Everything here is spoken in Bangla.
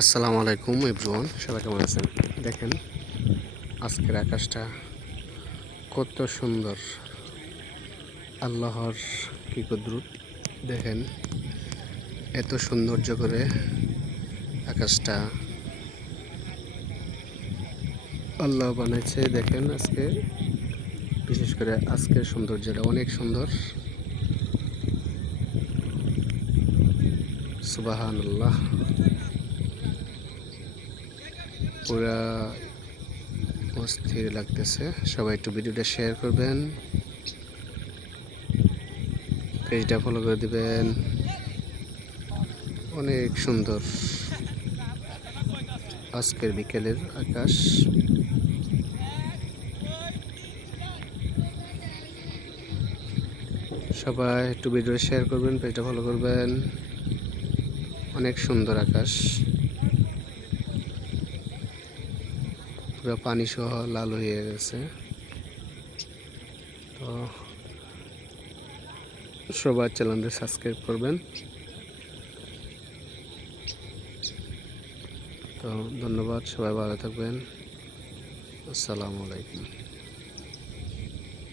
আসসালামু আলাইকুম এভরিওয়ান, সবাই কেমন আছেন? দেখেন আজকের আকাশটা কত সুন্দর। আল্লাহর কি কুদরত, দেখেন এত সৌন্দর্য করে আকাশটা আল্লাহ বানাইছে। দেখেন আজকে বিশেষ করে আজকের সৌন্দর্যটা অনেক সুন্দর। সুবহানাল্লাহ, পুরা অস্থির লাগতেছে। সবাই একটু ভিডিওটা শেয়ার করবেন, পেজটা ফলো করে দিবেন। অনেক সুন্দর আজকের বিকেলের আকাশ। সবাই একটু ভিডিও শেয়ার করবেন, পেজটা ফলো করবেন। অনেক সুন্দর আকাশ, পুরো পানি সহ লাল হয়ে গেছে। তো সবাই চ্যানেলটা সাবস্ক্রাইব করবেন। তো ধন্যবাদ, সবাই ভালো থাকবেন। আসসালামু আলাইকুম।